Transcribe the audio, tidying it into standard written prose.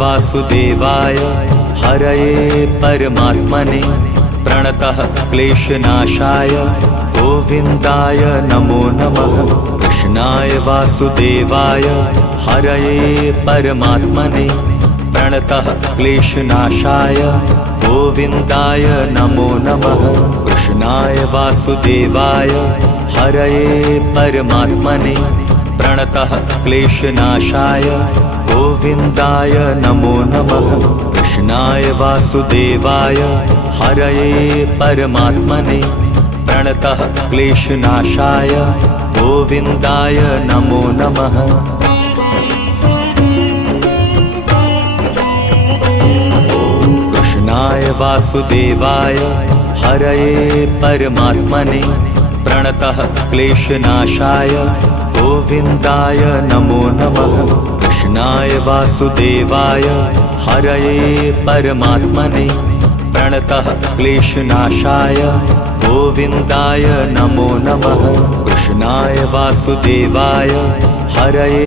वासुदेवाय हरये परमात्मने प्रणतः क्लेशनाशाय गोविन्दाय नमो नमः। कृष्णाय वासुदेवाय हरये परमात्मने प्रणतः क्लेशनाशाय गोविन्दाय नमो नमः। कृष्णाय वासुदेवाय हरये परमात्मने प्रणतः क्लेशनाशाय गोविन्दाय नमो नमः। कृष्णाय वासुदेवाय हरये परमात्मने प्रणतः क्लेशनाशाय गोविन्दाय नमो नमः। कृष्णाय वासुदेवाय हरये परमात्मने प्रणतः क्लेशनाशाय गोविन्दाय नमो नमः। कृष्णाय वासुदेवाय हरये परमात्मने प्रणतः क्लेशनाशाय गोविन्दाय नमो नमः। कृष्णाय वासुदेवाय हरये